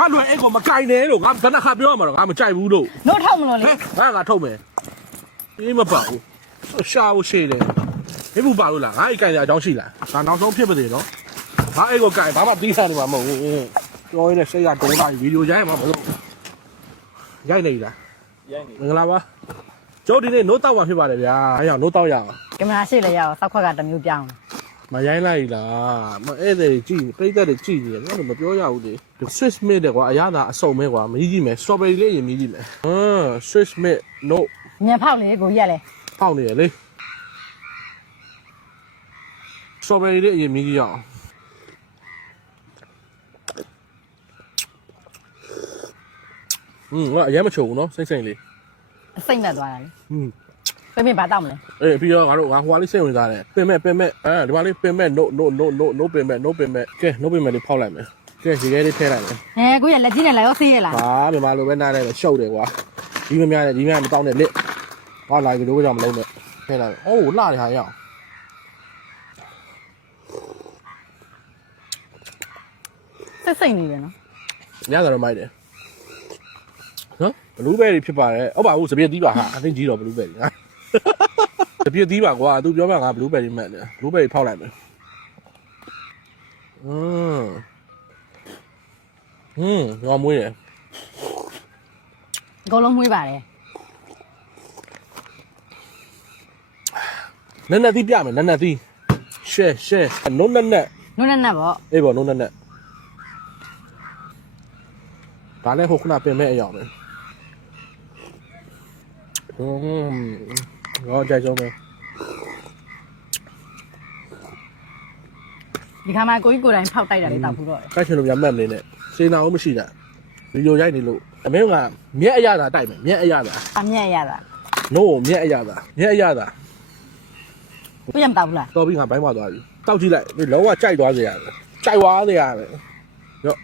ငါလွယ်အဲ့ကောင်မကင်နဲ့လို့ငါဘယ်နှခါပြောရမှာတော့ငါမကြိုက်ဘူးလို့ နို့ထောက်မလို့လေ ငါထုတ်မယ်အေးမပါဘူးရှာဖို့ရှိတယ်မင်းဘူးပါလို့လားငါအဲ့ကင်တဲ့အကြောင်းရှိလားဒါနောက်ဆုံးဖြစ်ပါသေးနော်ငါအဲ့ကိုကင်ဘာမှပြီးစားနေမှာမဟုတ်ဘူးပြောရတဲ့စိတ်ကတုံးလာဗီဒီယိုရိုက်မှာမလို့ရိုက်နေလားရိုက်နေမင်္ဂလာပါကျိုးဒီနေ့နိုးတောက်မှာဖြစ်ပါတယ်ဗျာအဲ့ကြောင့်နိုးတောက်ရအောင် ကင်မရာရှိလေရအောင်စောက်ခွက်ကတစ်မျိုးပြောင်း မရိုင်းလိုက်လားမဧည့်သည်ကြည့်ပြိတ္တတွေကြည့်နေတယ်ငါတို့မပြောရဘူးလေ Swiss Made တဲ့ကွာအရသာအစုံပဲကွာမကြီးကြည့်မယ် strawberry လေးရင်မြည်ကြည့်မယ်Swiss Made no မြန်ဖောက်လေကိုကြီးရလေ ဖောက်နေရလေ strawberry လေးအရင်မြည်ကြည့်ရအောင်ငါအရင်မချုံဘူးနော်စိတ်စိတ်လေး အစိမ့်နဲ့သွားတာလေပြင်ဘာတောက်မလဲ အေးပြီးတော့ငါတို့ဟိုလေးစိတ်ဝင်စားတယ်ပင်မဲ့ဒီမှာလေးပင်မဲ့ no ပင်မဲ့ no ပင်မဲ့ကဲ no ပင်မဲ့လေးဖောက်လိုက်မယ်ကဲရေခဲလေးထည့်လိုက်မယ် ကိုရလက်ကြီးနဲ့လာရောဆေးရလား ဟာမြန်မာလိုပဲနားလဲရှုပ်တယ်ကွာဒီမများနဲ့ဒီမများမတောင်းနဲ့လက်ဟောလာကြလို့ကြောင့်မလုံးနဲ့ထည့်လိုက်အိုးလှတယ်ဟာရအောင်စိတ်နေတယ်နော် ညသာတော့မိုက်တယ်နော်ဘလူးဘယ်ရီဖြစ်ပါတယ်ဟုတ်ပါဘူးစပြည့်သီးပါဟာအသိကြီးတော့ဘလူးဘယ်ရီငါစပြည့်သီးပါကွာသူပြောမှငါဘလူးဘယ်ရီမှတ်တယ်ဘလူးဘယ်ရီဖောက်လိုက်မယ်ရောမွေးတယ် အကုန်လုံးမွေးပါတယ် နက်နက်သီးပြမယ်နက်နက်သီးရှဲနုံနက်နက် နုနဲ့ပေါ့ အေးပေါ့နုံနက်နက်ဒါလည်းဟိုခုနပင်မဲ့အယောင်ပဲရောကြိုက်ဆုံးပဲ ဒီခါမှာကိုကြီးကိုယ်တိုင်ဖောက်တိုက်တာလေးတောက်ဘူးတော့ တိုက်ချင်လို့ရမှတ်နေနဲ့စေနာအောင်မရှိတာဗီဒီယိုရိုက်နေလို့အမေကမြက်အရသာတိုက်မယ်မြက်အရသာ အမြက်ရတာ နို့မြက်အရသာ ကိုရမတောက်ဘူးလား တော်ပြီငါဘိုင်းမှာသွားပြီတောက်ကြည့်လိုက်ဒီလောကကြိုက်သွားစေရတယ်ကြိုက်သွားစေရတယ်ရော့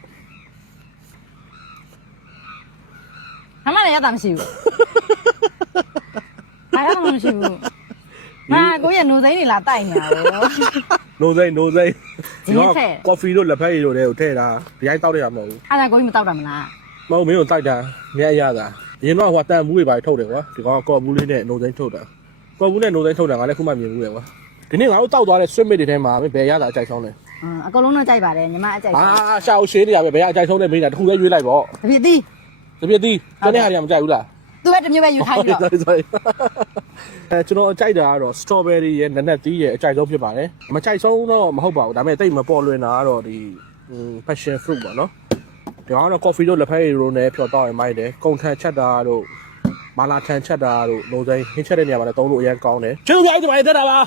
အမလည်းရတာမရှိဘူးဘာရမှမရှိဘူးကိုရနိုးစိမ့်နေလာတိုက်နေတာရော နိုးစိမ့်ဒီကကော်ဖီတို့လက်ဖက်ရည်တို့တွေကိုထည့်တာဒီတိုင်းတောက်ရမှာမဟုတ်ဘူး အဲ့ဒါကိုကြီးမတောက်တာမလား မဟုတ်မင်းကိုတိုက်တာမြက်အရသာအရင်တော့ဟိုတန်ဘူးတွေပါထုတ်တယ်ကွာဒီကောင်ကော်ဘူးလေးနဲ့နိုးစိမ့်ထုတ်တာကော်ဘူးနဲ့နိုးစိမ့်ထုတ်တာငါလည်းခုမှမြင်ဘူးလေကွာဒီနေ့ငါတို့တောက်သွားတဲ့ဆွစ်မစ်တွေထဲမှာဘယ်ရသာအကြိုက်ဆုံးလဲ အကုန်လုံးတော့ကြိုက်ပါတယ်ညီမအကြိုက် ရှာအောင်ရှင်းနေရပဲဘယ်အကြိုက်ဆုံးလဲမင်းကတခုပဲရွေးလိုက်ပေါ့ တပြည့်သီး တပြည့်သီးတနေ့ဟာတွေကမကြိုက်ဘူးလား သူပဲတစ်မျိုးပဲယူထားပြီးတော့ sorry ကျွန်တော်အကြိုက်တာကတော့ strawberry ရဲ့နက်နက်သီးရဲ့အကြိုက်ဆုံးဖြစ်ပါတယ်မကြိုက်ဆုံးတော့မဟုတ်ပါဘူးဒါပေမဲ့တိတ်မပေါ်လွင်တာကတော့ဒီ passion fruit ပေါ့နော်ဒီကတော့ coffee တို့လက်ဖက်ရည်တို့နဲ့ဖြော်တော့ရင်မိုက်တယ်ကုန်ထန်ချက်တာတို့မာလာထန်ချက်တာတို့လိုစိမ်းဟင်းချက်တဲ့နေရာမှာလည်းသုံးလို့အရင်ကောင်းတယ်ကျေးဇူးပါဦးဒီမှာတက်တာပါ